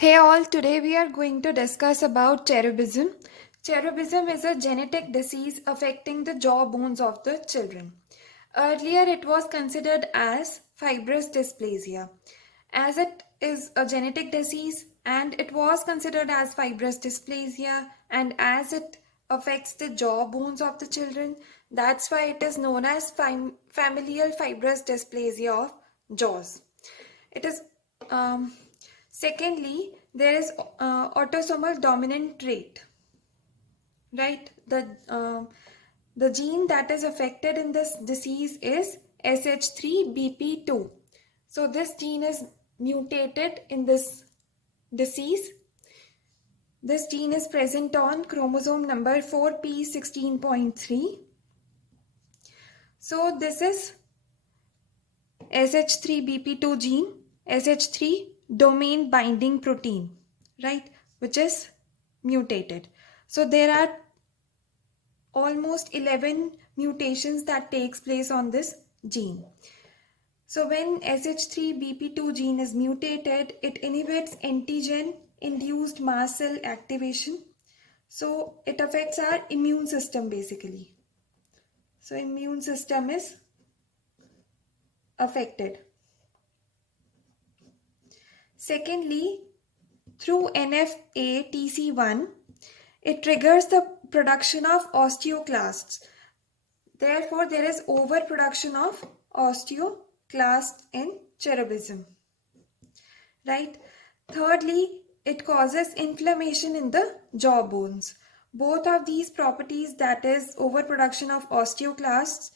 Hey all, today we are going to discuss about cherubism. Cherubism is a genetic disease affecting the jaw bones of the children. Earlier it was considered as fibrous dysplasia. As it is a genetic disease and it was considered as fibrous dysplasia and as it affects the jaw bones of the children, that's why it is known as familial fibrous dysplasia of jaws. It is um, secondly, there is autosomal dominant trait, right? The gene that is affected in this disease is SH3BP2. So this gene is mutated in this disease. This gene is present on chromosome number 4p16.3. So this is SH3BP2 gene, SH3 domain binding protein, right, which is mutated. So there are almost 11 mutations that takes place on this gene. So when SH3BP2 gene is mutated, it inhibits antigen induced mast cell activation. So it affects our immune system basically. So immune system is affected. Secondly, through NFA-TC1, it triggers the production of osteoclasts. Therefore, there is overproduction of osteoclasts in cherubism. Right? Thirdly, it causes inflammation in the jaw bones. Both of these properties, that is overproduction of osteoclasts,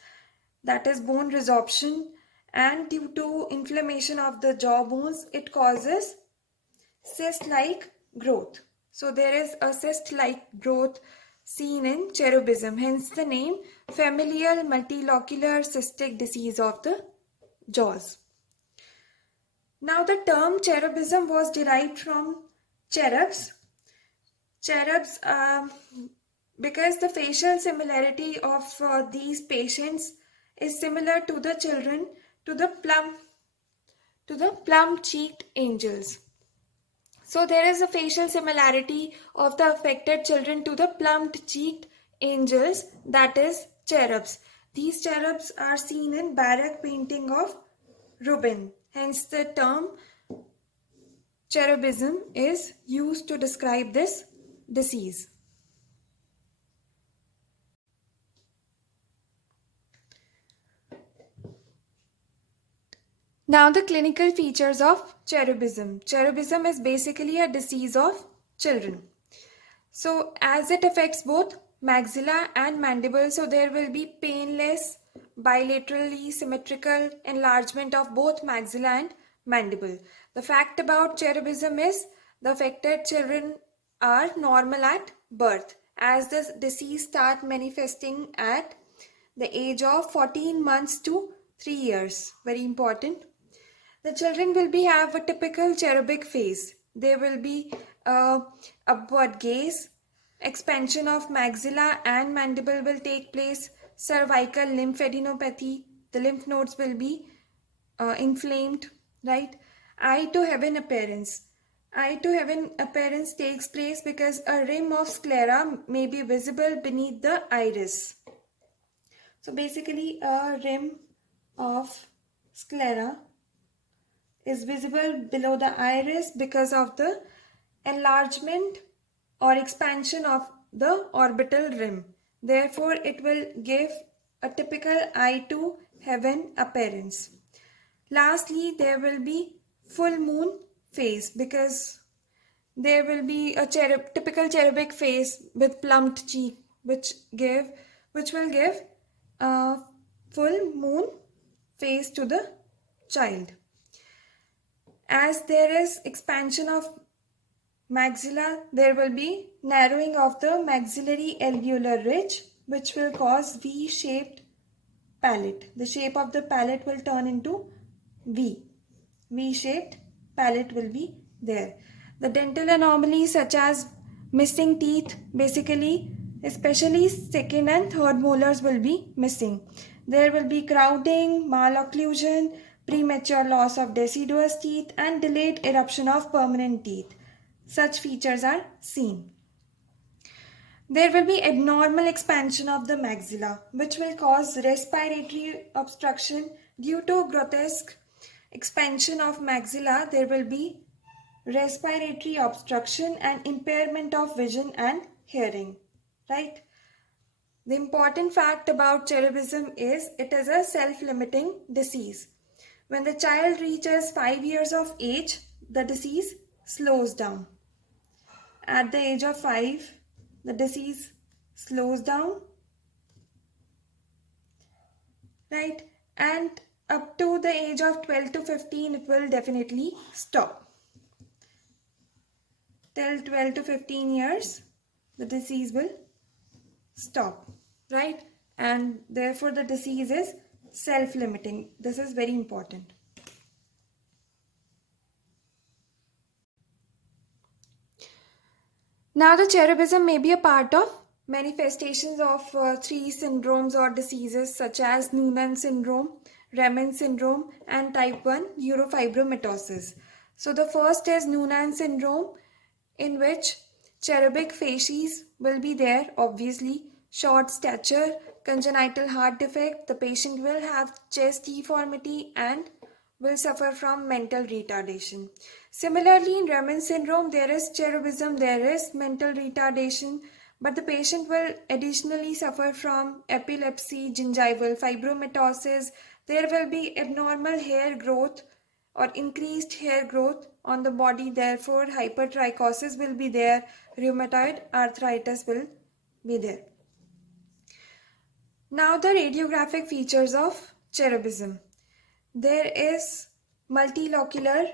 that is bone resorption, and due to inflammation of the jaw bones, it causes cyst-like growth. So there is a cyst-like growth seen in cherubism, hence the name familial multilocular cystic disease of the jaws. Now the term cherubism was derived from cherubs. Cherubs, because the facial similarity of these patients is similar to the children to the plum-cheeked angels. So there is a facial similarity of the affected children to the plum-cheeked angels, that is cherubs. These cherubs are seen in Baroque painting of Rubens. Hence the term cherubism is used to describe this disease. Now the clinical features of cherubism. Cherubism is basically a disease of children. So as it affects both maxilla and mandible, so there will be painless, bilaterally symmetrical enlargement of both maxilla and mandible. The fact about cherubism is the affected children are normal at birth, as the disease starts manifesting at the age of 14 months to 3 years. Very important. The children will have a typical cherubic face. There will be upward gaze, expansion of maxilla and mandible will take place, cervical lymphadenopathy, the lymph nodes will be inflamed, right? Eye to heaven appearance. Eye to heaven appearance takes place because a rim of sclera may be visible beneath the iris. So basically a rim of sclera is visible below the iris because of the enlargement or expansion of the orbital rim. Therefore, it will give a typical eye to heaven appearance. Lastly, there will be full moon face because there will be a typical cherubic face with plumped cheek, which will give a full moon face to the child. As there is expansion of maxilla, there will be narrowing of the maxillary alveolar ridge, which will cause V-shaped palate. The shape of the palate will turn into V. V-shaped palate will be there. The dental anomalies such as missing teeth, basically, especially second and third molars will be missing. There will be crowding, malocclusion, premature loss of deciduous teeth and delayed eruption of permanent teeth. such features are seen. There will be abnormal expansion of the maxilla, which will cause respiratory obstruction. Due to grotesque expansion of maxilla, there will be respiratory obstruction and impairment of vision and hearing. Right? The important fact about cherubism is it is a self-limiting disease. When the child reaches 5 years of age, the disease slows down. At the age of 5, the disease slows down, right? And up to the age of 12 to 15, it will definitely stop. Till 12 to 15 years, the disease will stop, right? And therefore, the disease is self-limiting. This is very important. Now, the cherubism may be a part of manifestations of three syndromes or diseases such as Noonan syndrome, Raman syndrome, and type 1 neurofibromatosis. So, the first is Noonan syndrome, in which cherubic facies will be there, obviously, short stature, congenital heart defect, the patient will have chest deformity and will suffer from mental retardation. Similarly, in Raman syndrome, there is cherubism, there is mental retardation, but the patient will additionally suffer from epilepsy, gingival fibromatosis. There will be abnormal hair growth or increased hair growth on the body, therefore hypertrichosis will be there, rheumatoid arthritis will be there. Now the radiographic features of cherubism. There is multilocular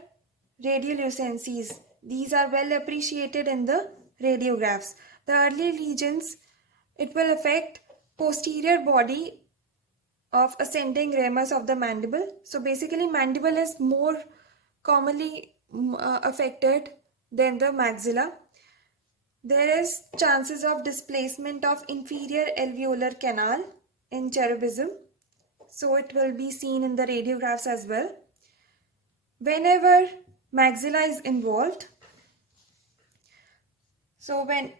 radiolucencies. These are well appreciated in the radiographs. The early lesions, it will affect posterior body of ascending ramus of the mandible. So basically mandible is more commonly affected than the maxilla. There is chances of displacement of inferior alveolar canal in cherubism. So it will be seen in the radiographs as well. Whenever maxilla is involved, so when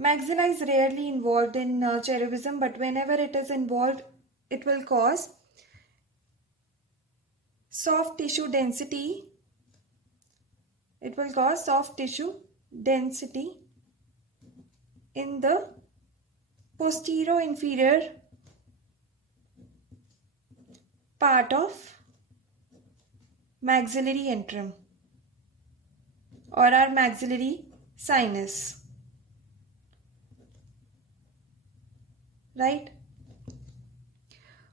maxilla is rarely involved in cherubism, but whenever it is involved, it will cause soft tissue density. It will cause soft tissue density in the posterior-inferior part of maxillary antrum or our maxillary sinus, right?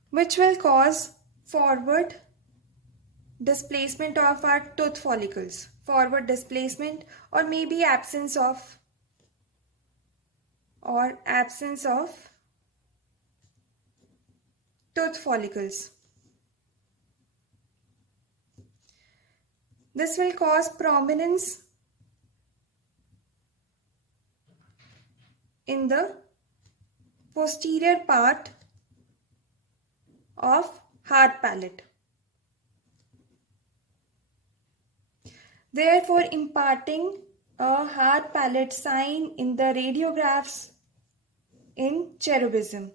Which will cause forward displacement of our tooth follicles, forward displacement or maybe absence of tooth follicles. This will cause prominence in the posterior part of hard palate. Therefore, imparting a hard palate sign in the radiographs in cherubism.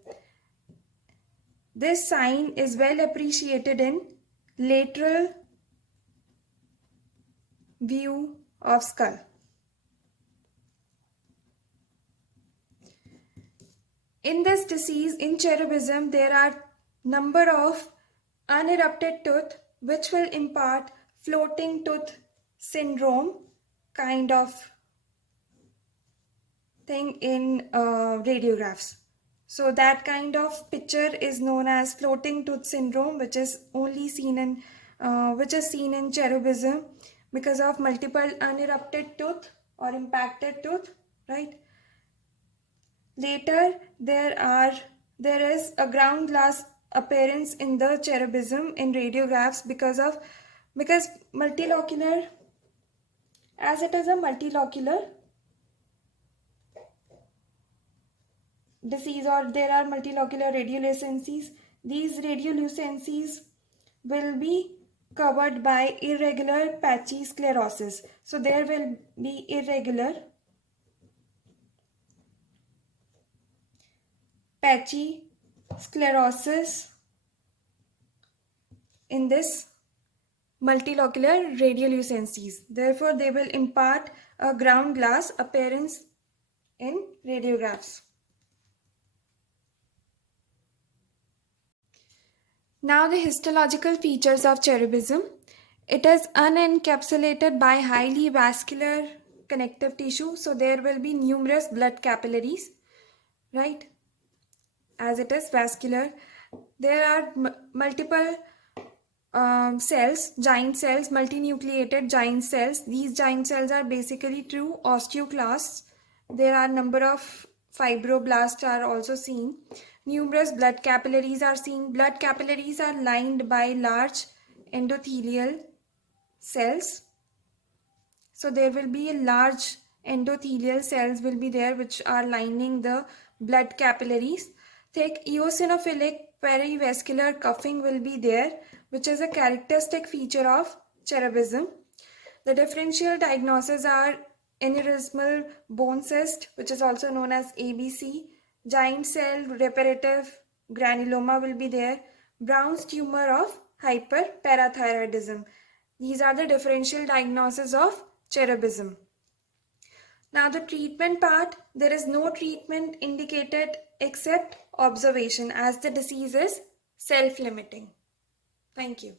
This sign is well appreciated in lateral view of skull. In this disease, in cherubism, there are number of unerupted tooth which will impart floating tooth syndrome kind of thing in radiographs. So that kind of picture is known as floating tooth syndrome, which is only seen in cherubism because of multiple unerupted tooth or impacted tooth, right? Later, there is a ground glass appearance in the cherubism in radiographs because multilocular, as it is a multilocular disease or there are multilocular radiolucencies. These radiolucencies will be covered by irregular patchy sclerosis. So there will be irregular patchy sclerosis in this multilocular radiolucencies. Therefore, they will impart a ground glass appearance in radiographs. Now the histological features of cherubism. It is unencapsulated by highly vascular connective tissue. So there will be numerous blood capillaries, right? As it is vascular, there are multiple cells, giant cells, multinucleated giant cells. These giant cells are basically true osteoclasts. There are number of fibroblasts are also seen. Numerous blood capillaries are seen. Blood capillaries are lined by large endothelial cells. So there will be a large endothelial cells will be there which are lining the blood capillaries. Thick eosinophilic perivascular cuffing will be there, which is a characteristic feature of cherubism. The differential diagnoses are aneurysmal bone cyst, which is also known as ABC, giant cell reparative granuloma will be there, Brown's tumor of hyperparathyroidism. These are the differential diagnoses of cherubism. Now the treatment part, there is no treatment indicated except observation as the disease is self-limiting. Thank you.